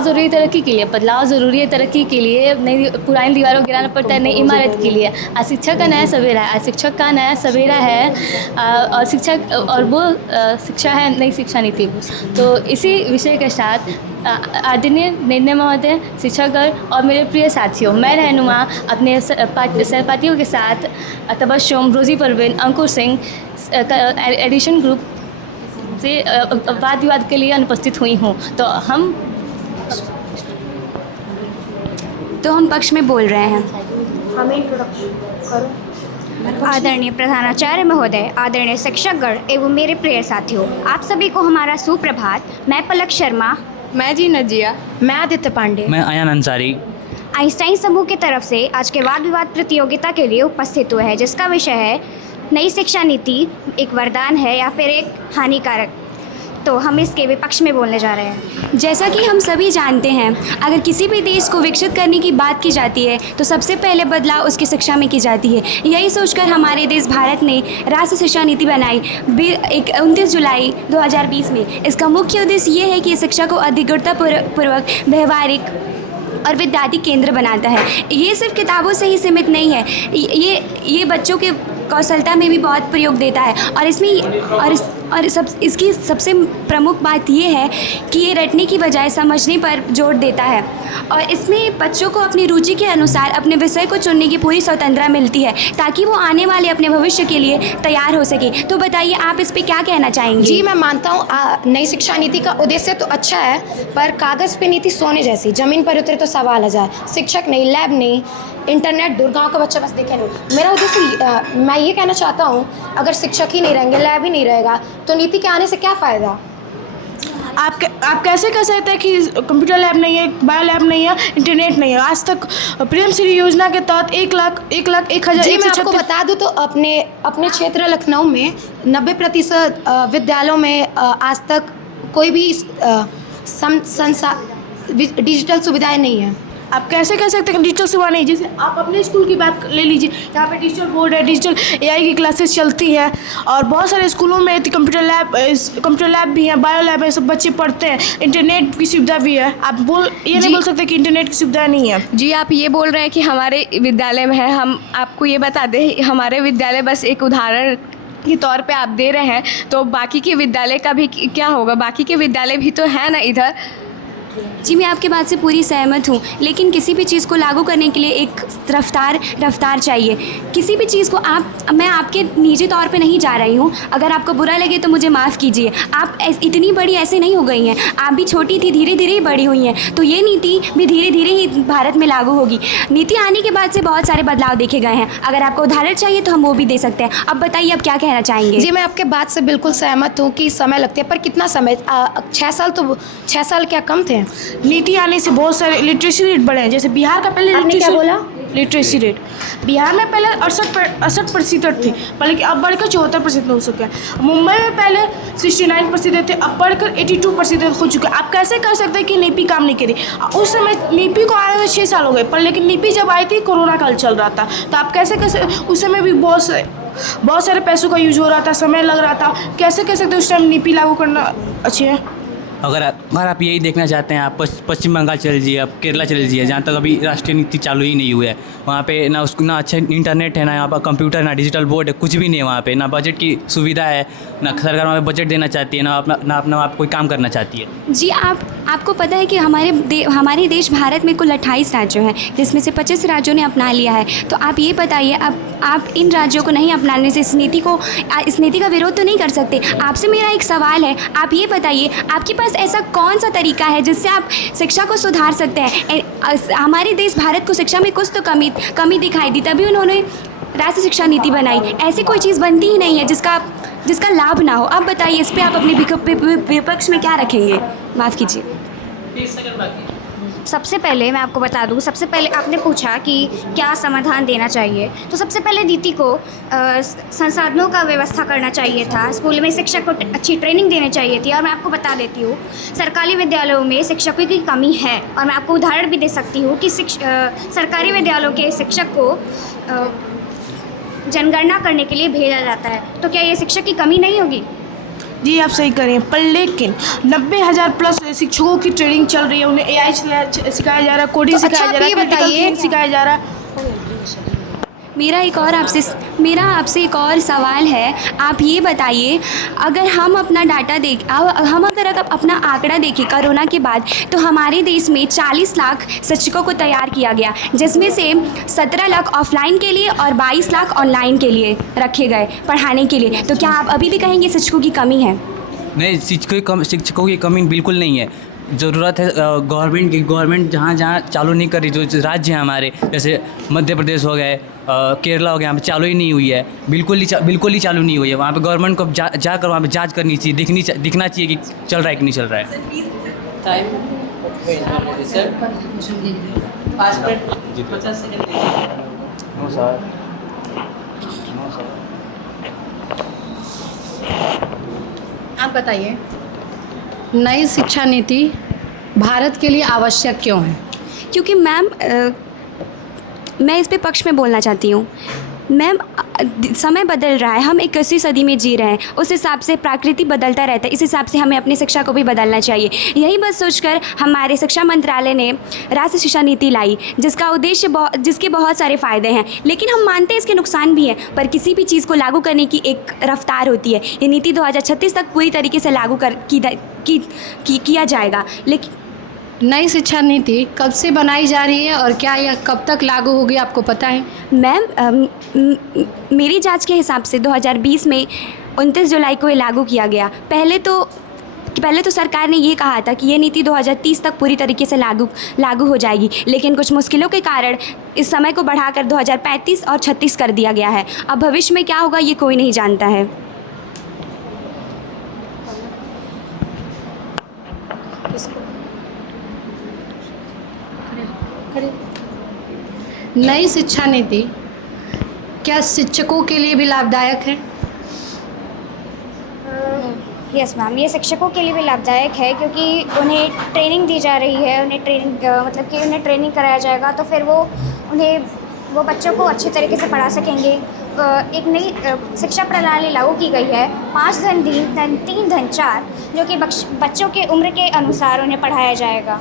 ज़रूरी है तरक्की के लिए, बदलाव ज़रूरी है तरक्की के लिए, नई पुरानी दीवारों को गिराना पड़ता है नई इमारत के लिए। आज शिक्षक का नया सवेरा है, आज शिक्षक का नया सवेरा है और शिक्षक और वो शिक्षा है नई शिक्षा नीति। तो इसी विषय के साथ आदरणीय निर्णय महोदय, शिक्षकगण और मेरे प्रिय साथियों, मैं रहनुमा अपने सहपाठियों के साथ तबस्सुम, रोज़ी परवीन, अंकुर सिंह एडिशन ग्रुप से वाद विवाद के लिए अनुपस्थित हुई हूँ। तो हम पक्ष में बोल रहे हैं। हमें इंट्रोडक्शन करो। आदरणीय प्रधानाचार्य महोदय, आदरणीय शिक्षकगण एवं मेरे प्रिय साथियों, आप सभी को हमारा सुप्रभात। मैं पलक शर्मा, मैं जी नजिया, मैं आदित्य पांडे, मैं अयान अंसारी आइंस्टाइन समूह की तरफ से आज के वाद विवाद प्रतियोगिता के लिए उपस्थित हुए हैं, जिसका विषय है नई शिक्षा नीति एक वरदान है या फिर एक हानिकारक। तो हम इसके विपक्ष में बोलने जा रहे हैं। जैसा कि हम सभी जानते हैं, अगर किसी भी देश को विकसित करने की बात की जाती है तो सबसे पहले बदलाव उसकी शिक्षा में की जाती है। यही सोचकर हमारे देश भारत ने राष्ट्रीय शिक्षा नीति बनाई 29 जुलाई 2020 में। इसका मुख्य उद्देश्य ये है कि शिक्षा को अधिकृतपूर्वक व्यवहारिक और विद्यार्थी केंद्र बनाता है। ये सिर्फ किताबों से ही सीमित नहीं है, ये बच्चों के कौशलता में भी बहुत प्रयोग देता है। और इसकी सबसे प्रमुख बात ये है कि ये रटने की बजाय समझने पर जोर देता है और इसमें बच्चों को अपनी रुचि के अनुसार अपने विषय को चुनने की पूरी स्वतंत्रता मिलती है ताकि वो आने वाले अपने भविष्य के लिए तैयार हो सके। तो बताइए, आप इस पे क्या कहना चाहेंगे? जी, मैं मानता हूँ नई शिक्षा नीति का उद्देश्य तो अच्छा है, पर कागज़ पे नीति सोने जैसी, ज़मीन पर उतरे तो सवाल आ जाए। शिक्षक नहीं, लैब नहीं, इंटरनेट दूर, गाँव का बच्चा बस देखे नहीं। मेरा उद्देश्य मैं ये कहना चाहता हूँ, अगर शिक्षक ही नहीं रहेंगे, लैब ही नहीं रहेगा, तो नीति के आने से क्या फ़ायदा? आप कैसे कह सकते हैं कि कंप्यूटर लैब नहीं है, बायो लैब नहीं है, इंटरनेट नहीं है? आज तक पीएम श्री योजना के तहत 1,01,000 जी, मैं आपको बता दूं तो अपने क्षेत्र लखनऊ में 90% विद्यालयों में आज तक कोई भी डिजिटल सुविधाएं नहीं है। आप कैसे कह सकते हैं डिजिटल सुविधा नहीं? जैसे आप अपने स्कूल की बात ले लीजिए, जहाँ पे डिजिटल बोर्ड है, डिजिटल एआई की क्लासेस चलती हैं और बहुत सारे स्कूलों में कंप्यूटर लैब भी है, बायो लैब है, सब बच्चे पढ़ते हैं, इंटरनेट की सुविधा भी है। आप ये नहीं बोल सकते कि इंटरनेट की सुविधा नहीं है। जी, आप ये बोल रहे हैं कि हमारे विद्यालय में है। हम आपको ये बता दें, हमारे विद्यालय बस एक उदाहरण के तौर पे आप दे रहे हैं, तो बाकी के विद्यालय का भी क्या होगा? बाकी के विद्यालय भी तो है ना इधर। जी, मैं आपके बात से पूरी सहमत हूँ, लेकिन किसी भी चीज़ को लागू करने के लिए एक रफ्तार चाहिए। किसी भी चीज़ को मैं आपके निजी तौर पे नहीं जा रही हूँ, अगर आपको बुरा लगे तो मुझे माफ़ कीजिए। आप इतनी बड़ी ऐसे नहीं हो गई हैं, आप भी छोटी थी, धीरे धीरे ही बड़ी हुई हैं। तो ये नीति भी धीरे धीरे ही भारत में लागू होगी। नीति आने के बाद से बहुत सारे बदलाव देखे गए हैं। अगर आपको उदाहरण चाहिए तो हम वो भी दे सकते हैं। अब बताइए, आप क्या कहना चाहेंगे? जी, मैं आपके बात से बिल्कुल सहमत हूँ कि समय लगते हैं, पर कितना समय? 6 साल क्या कम थे? नीति आने से बहुत सारे लिटरेसी रेट बढ़े हैं। जैसे बिहार का पहले लिटरेसी रेट बिहार में पहले 68% थी, बल्कि अब बढ़कर 74% हो चुका है। मुंबई में पहले 69% थे, अब बढ़कर 82% हो चुका है। आप कैसे कर सकते हैं कि नीपी काम नहीं करी? उस समय नीपी को आए हुए 6 साल हो गए, पर लेकिन नीपी जब आई थी कोरोना काल चल रहा था, तो आप कैसे उस समय भी बहुत सारे पैसों का यूज हो रहा था, समय लग रहा था। कैसे कह सकते हैं उस टाइम नीपी लागू करना अच्छी है? अगर आप यही देखना चाहते हैं, आप पश्चिम बंगाल चल लीजिए, आप केरला चल लीजिए, जहाँ तक अभी राष्ट्रीय नीति चालू ही नहीं हुई है। वहाँ पे ना अच्छा इंटरनेट है, ना यहाँ पर कंप्यूटर, ना डिजिटल बोर्ड है, कुछ भी नहीं है वहाँ पे। ना बजट की सुविधा है, ना सरकार वहाँ पे बजट देना चाहती है, ना अपना कोई काम करना चाहती है। जी, आपको पता है कि हमारे देश भारत में कुल 28 राज्यों हैं, जिसमें से 25 राज्यों ने अपना लिया है। तो आप ये बताइए, आप इन राज्यों को नहीं अपनाने से इस नीति का विरोध तो नहीं कर सकते। आपसे मेरा एक सवाल है, आप ये बताइए, आपके पास ऐसा कौन सा तरीका है जिससे आप शिक्षा को सुधार सकते हैं? हमारे देश भारत को शिक्षा में कुछ तो कमी दिखाई दी, तभी उन्होंने राष्ट्रीय शिक्षा नीति बनाई। ऐसी कोई चीज़ बनती ही नहीं है जिसका लाभ ना हो। आप बताइए, इस पर आप अपने विपक्ष में क्या रखेंगे? माफ़ कीजिए। 30 सेकंड बाकी। सबसे पहले मैं आपको बता दूं, सबसे पहले आपने पूछा कि क्या समाधान देना चाहिए, तो सबसे पहले नीति को संसाधनों का व्यवस्था करना चाहिए था। स्कूल में शिक्षक को अच्छी ट्रेनिंग देनी चाहिए थी। और मैं आपको बता देती हूँ, सरकारी विद्यालयों में शिक्षकों की कमी है। और मैं आपको उदाहरण भी दे सकती हूँ कि सरकारी विद्यालयों के शिक्षक को जनगणना करने के लिए भेजा जाता है। तो क्या ये शिक्षक की कमी नहीं होगी? जी आप सही कह रही हैं, पर लेकिन 90,000 प्लस शिक्षकों की ट्रेनिंग चल रही है, उन्हें AI सिखाया जा रहा है, कोडिंग तो अच्छा, सिखाया जा रहा है, आप ये क्रिटिकल बताइए थिंकिंग सिखाया जा रहा है। मेरा आपसे एक और सवाल है। आप ये बताइए, अगर हम अपना डाटा हम अगर अपना आंकड़ा देखें कोरोना के बाद, तो हमारे देश में 40 लाख शिक्षकों को तैयार किया गया, जिसमें से 17 लाख ऑफलाइन के लिए और 22 लाख ऑनलाइन के लिए रखे गए पढ़ाने के लिए। तो क्या आप अभी भी कहेंगे शिक्षकों की कमी है? नहीं, शिक्षकों की कमी बिल्कुल नहीं है। ज़रूरत है गवर्नमेंट जहाँ जहाँ चालू नहीं कर रही, जो राज्य हैं हमारे, जैसे मध्य प्रदेश हो गए, केरला हो गया, यहाँ पे चालू ही नहीं हुई है, बिल्कुल ही चालू नहीं हुई है। वहाँ पे गवर्नमेंट को जाकर वहाँ पे जांच करनी चाहिए, दिखना चाहिए कि चल रहा है कि नहीं चल रहा है। आप बताइए, नई शिक्षा नीति भारत के लिए आवश्यक क्यों है? क्योंकि मैम मैं इस पे पक्ष में बोलना चाहती हूँ। मैम समय बदल रहा है, हम 21वीं सदी में जी रहे हैं, उस हिसाब से प्रकृति बदलता रहता है, इस हिसाब से हमें अपनी शिक्षा को भी बदलना चाहिए। यही बात सोचकर हमारे शिक्षा मंत्रालय ने राष्ट्रीय शिक्षा नीति लाई, जिसके बहुत सारे फ़ायदे हैं, लेकिन हम मानते हैं इसके नुकसान भी हैं। पर किसी भी चीज़ को लागू करने की एक रफ्तार होती है। ये नीति 2036 तक पूरी तरीके से लागू किया जाएगा। लेकिन नई शिक्षा नीति कब से बनाई जा रही है और क्या यह कब तक लागू होगी, आपको पता है? मैम मेरी जांच के हिसाब से 2020 में 29 जुलाई को ये लागू किया गया। पहले तो सरकार ने ये कहा था कि ये नीति 2030 तक पूरी तरीके से लागू हो जाएगी, लेकिन कुछ मुश्किलों के कारण इस समय को बढ़ाकर 2035 और 36 कर दिया गया है। अब भविष्य में क्या होगा ये कोई नहीं जानता है। नई शिक्षा नीति क्या शिक्षकों के लिए भी लाभदायक है? यस मैम, ये शिक्षकों के लिए भी लाभदायक है, क्योंकि उन्हें ट्रेनिंग दी जा रही है, उन्हें ट्रेनिंग कराया जाएगा, तो फिर वो बच्चों को अच्छे तरीके से पढ़ा सकेंगे। एक नई शिक्षा प्रणाली लागू की गई है, 5 धन 3 धन 4, जो कि बच्चों के उम्र के अनुसार उन्हें पढ़ाया जाएगा।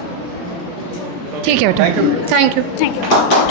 ठीक है बेटा, थैंक यू।